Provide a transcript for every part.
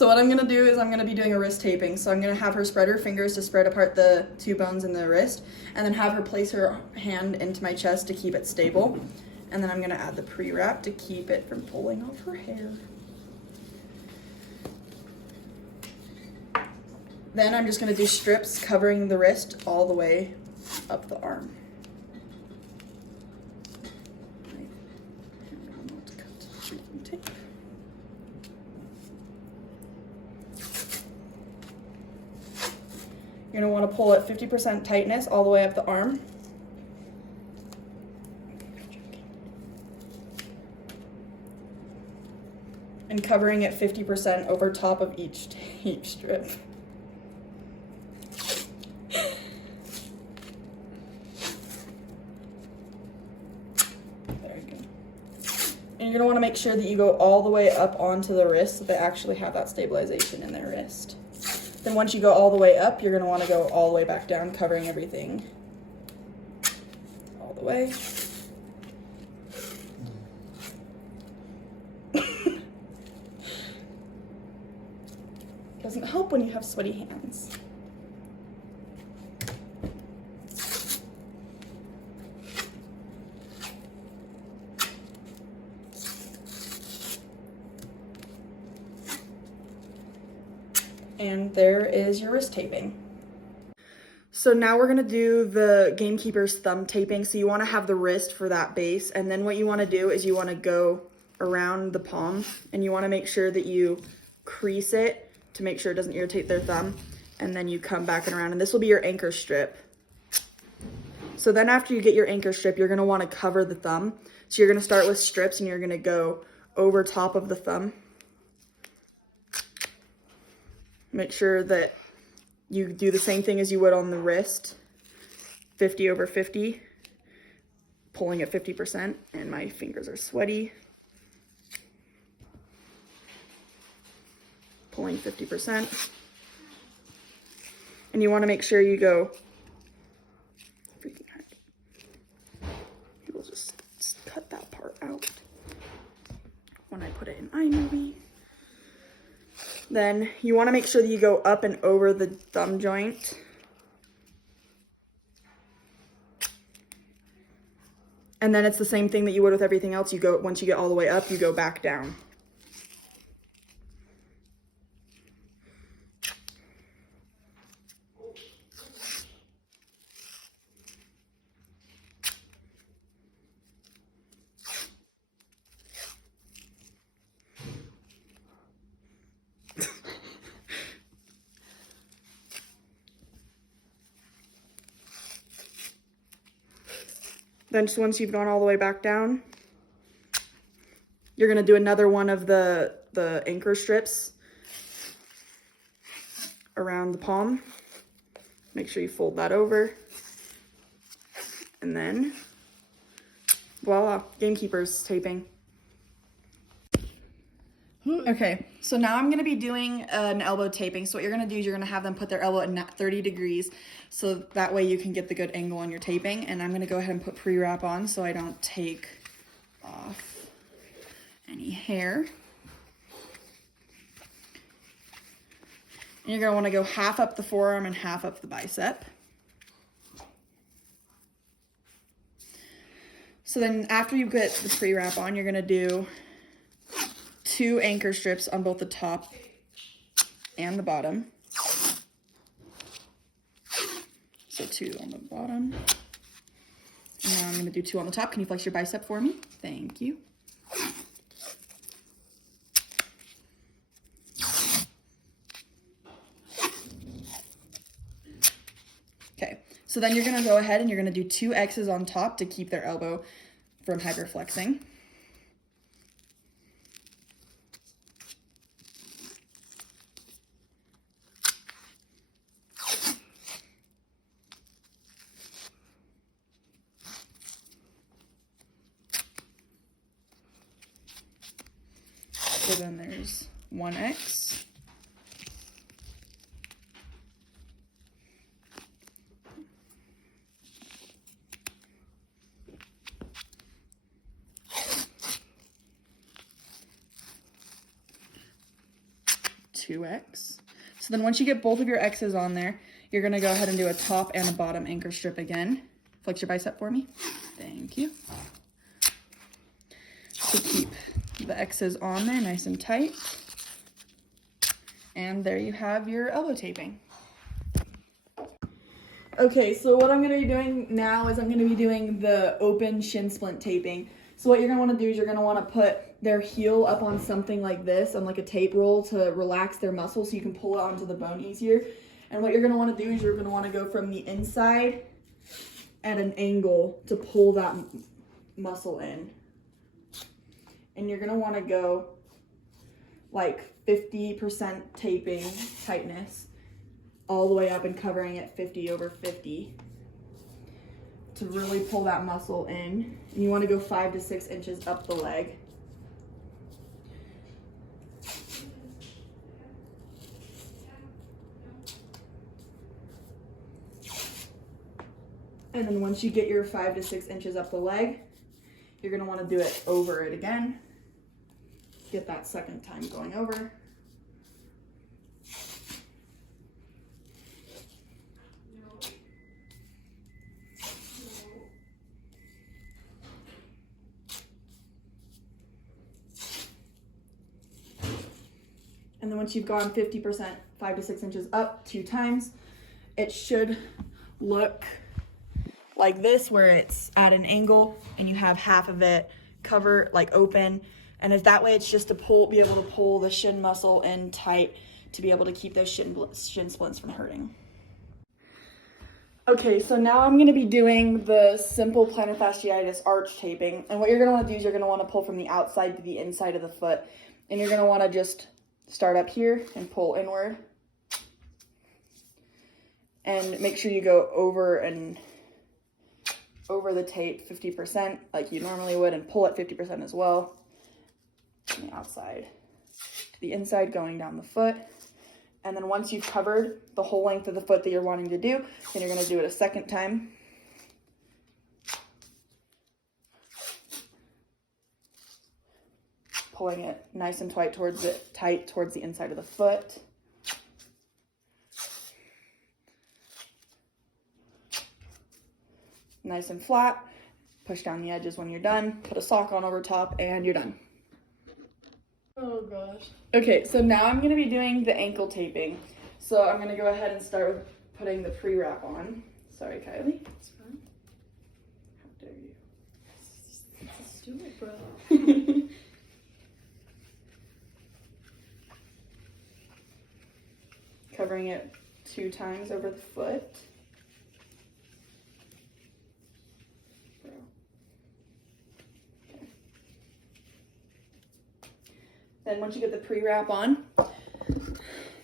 So what I'm gonna do is I'm gonna be doing a wrist taping. So I'm gonna have her spread her fingers to spread apart the two bones in the wrist, and then have her place her hand into my chest to keep it stable. And then I'm gonna add the pre-wrap to keep it from pulling off her hair. Then I'm just gonna do strips covering the wrist all the way up the arm. You're gonna wanna pull at 50% tightness all the way up the arm. And covering it 50% over top of each tape strip. There you go. And you're gonna wanna make sure that you go all the way up onto the wrist so they actually have that stabilization in their wrist. Then once you go all the way up, you're gonna wanna go all the way back down, covering everything all the way. Doesn't help when you have sweaty hands. And there is your wrist taping. So now we're gonna do the gamekeeper's thumb taping. So you wanna have the wrist for that base, and then what you wanna do is you wanna go around the palm, and you wanna make sure that you crease it to make sure it doesn't irritate their thumb, and then you come back and around, and this will be your anchor strip. So then after you get your anchor strip, you're gonna wanna cover the thumb. So you're gonna start with strips, and you're gonna go over top of the thumb. Make sure that you do the same thing as you would on the wrist, 50 over 50, pulling at 50%, and my fingers are sweaty. Pulling 50%. And you want to make sure you go, freaking heck. You will just cut that part out when I put it in iMovie. Then you want to make sure that you go up and over the thumb joint. And then it's the same thing that you would with everything else. You go, once you get all the way up, you go back down. Then just once you've gone all the way back down, you're gonna do another one of the anchor strips around the palm. Make sure you fold that over. And then, voila, gamekeeper's taping. Okay, so now I'm gonna be doing an elbow taping. So what you're gonna do is you're gonna have them put their elbow at 30 degrees, so that way you can get the good angle on your taping. And I'm gonna go ahead and put pre-wrap on so I don't take off any hair. And you're gonna wanna go half up the forearm and half up the bicep. So then after you get the pre-wrap on, you're gonna do 2 anchor strips on both the top and the bottom. So 2 on the bottom. And now I'm gonna do 2 on the top. Can you flex your bicep for me? Thank you. Okay, so then you're gonna go ahead and you're gonna do 2 X's on top to keep their elbow from hyperflexing. So then there's 1 X. 2X. So then once you get both of your X's on there, you're gonna go ahead and do a top and a bottom anchor strip again. Flex your bicep for me. Thank you. So keep the X's on there nice and tight. And there you have your elbow taping. Okay, so what I'm gonna be doing now is I'm gonna be doing the open shin splint taping. So what you're gonna wanna do is you're gonna wanna put their heel up on something like this, on like a tape roll, to relax their muscle so you can pull it onto the bone easier. And what you're gonna wanna do is you're gonna wanna go from the inside at an angle to pull that muscle in. And you're gonna wanna go like 50% taping tightness all the way up and covering it 50/50 to really pull that muscle in. And you wanna go 5 to 6 inches up the leg. And then once you get your 5 to 6 inches up the leg, you're gonna wanna do it over it again. Get that second time going over. And then once you've gone 50%, 5 to 6 inches up 2 times, it should look like this, where it's at an angle and you have half of it cover, like open. And if that way, it's just to be able to pull the shin muscle in tight to be able to keep those shin splints from hurting. Okay, so now I'm gonna be doing the simple plantar fasciitis arch taping. And what you're gonna wanna do is you're gonna wanna pull from the outside to the inside of the foot. And you're gonna wanna just start up here and pull inward. And make sure you go over the tape 50% like you normally would, and pull it 50% as well. From the outside to the inside, going down the foot. And then once you've covered the whole length of the foot that you're wanting to do, then you're going to do it a second time. Pulling it nice and tight towards the inside of the foot. Nice and flat. Push down the edges when you're done. Put a sock on over top and you're done. Oh gosh. Okay, so now I'm going to be doing the ankle taping. So I'm going to go ahead and start with putting the pre-wrap on. Sorry, Kylie. It's fine. How dare you? Let's do it, bro. Covering it 2 times over the foot. Then once you get the pre-wrap on,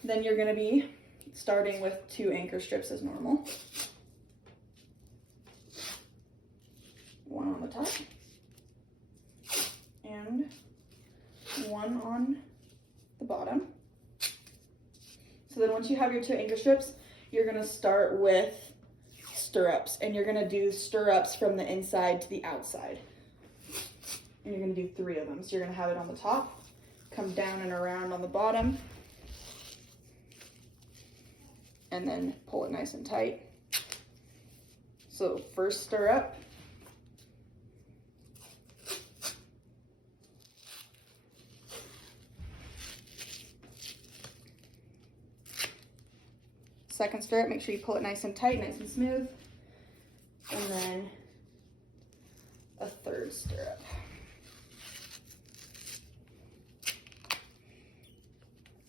then you're going to be starting with 2 anchor strips as normal. One on the top and one on the bottom. So then once you have your 2 anchor strips, you're going to start with stirrups, and you're going to do stirrups from the inside to the outside. And you're going to do 3 of them. So you're going to have it on the top, come down and around on the bottom, and then pull it nice and tight. So first stirrup, second stirrup, make sure you pull it nice and tight, nice and smooth, and then a third stirrup.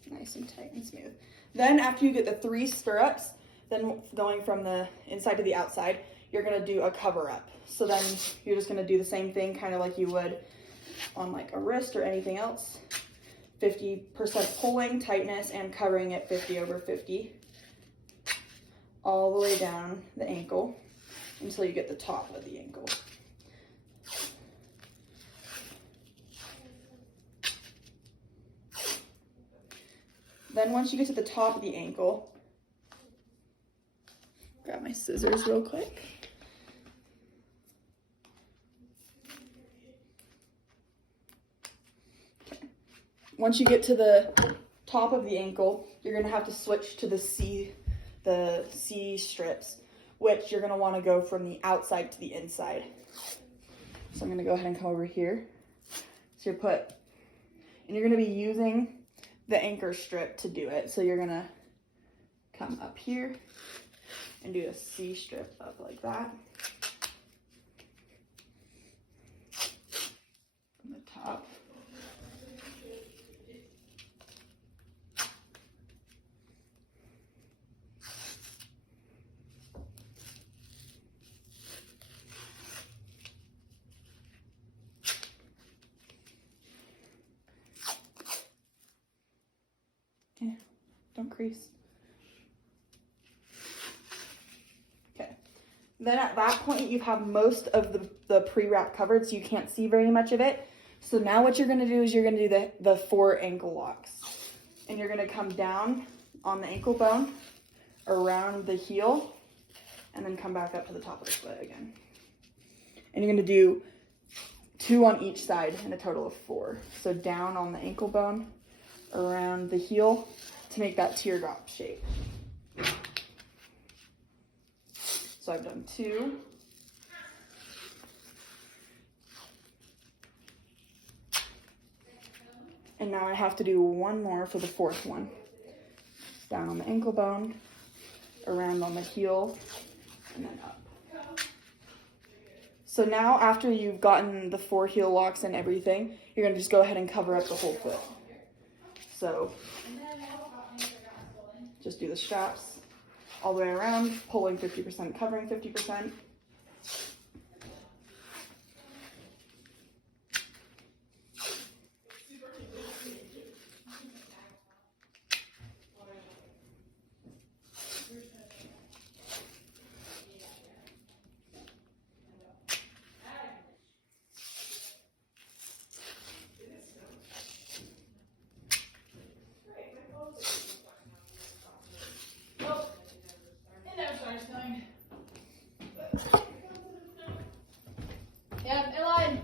Nice and tight and smooth. Then after you get the 3 stirrups, then going from the inside to the outside, you're gonna do a cover up. So then you're just gonna do the same thing, kind of like you would on like a wrist or anything else. 50% pulling, tightness, and covering it 50/50. All the way down the ankle until you get the top of the ankle. Then once you get to the top of the ankle, grab my scissors real quick. Okay. Once you get to the top of the ankle, you're gonna have to switch to the C strips, which you're gonna wanna go from the outside to the inside. So I'm gonna go ahead and come over here. So you're gonna be using the anchor strip to do it. So you're gonna come up here and do a C strip up like that. From the top. Yeah, don't crease. Okay. Then at that point, you have most of the pre-wrap covered, so you can't see very much of it. So now what you're gonna do is you're gonna do the 4 ankle locks. And you're gonna come down on the ankle bone, around the heel, and then come back up to the top of the foot again. And you're gonna do 2 on each side in a total of 4. So down on the ankle bone, around the heel to make that teardrop shape. So I've done 2. And now I have to do 1 more for the 4th one. Down on the ankle bone, around on the heel, and then up. So now after you've gotten the 4 heel locks and everything, you're gonna just go ahead and cover up the whole foot. So just do the straps all the way around, pulling 50%, covering 50%. Yeah, in line.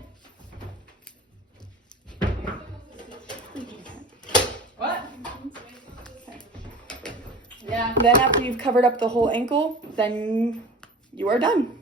What? Yeah. Then after you've covered up the whole ankle, then you are done.